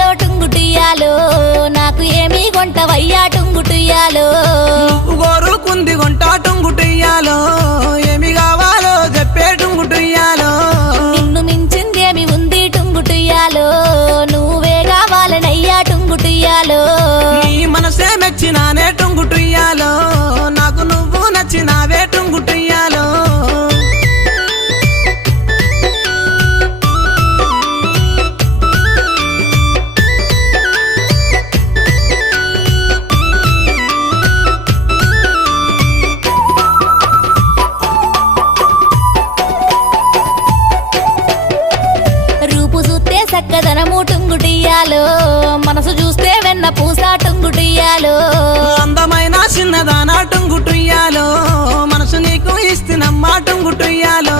ఉయ్యాలో టుంగుటియ్యాలో నాకు ఏమి కొంటవయ్యా టుంగుటియ్యాలో గోరుకుంది కొంట టుంగుటియ్యాలో ఏమి కావాలో చెప్పే టుంగుటియ్యాలో నిన్ను మించిందేమి ఉంది టుంగుటియ్యాలో నువ్వే కావాలనయ్యా టుంగుటియ్యాలో నీ మనసే మెచ్చినానే టుంగుటియ్యాలో నాకు నువ్వు నచ్చినావే టుంగుటియ్యాలో రూపు చూస్తే చక్కదనము టుంగుటియ్యాలో మనసు చూస్తే వెన్న పూస టుంగుటియ్యాలో అందమైన చిన్నదానా టుంగుటియ్యాలో మనసు నీకు ఇస్తున్నమ్మా టుంగుటియ్యాలో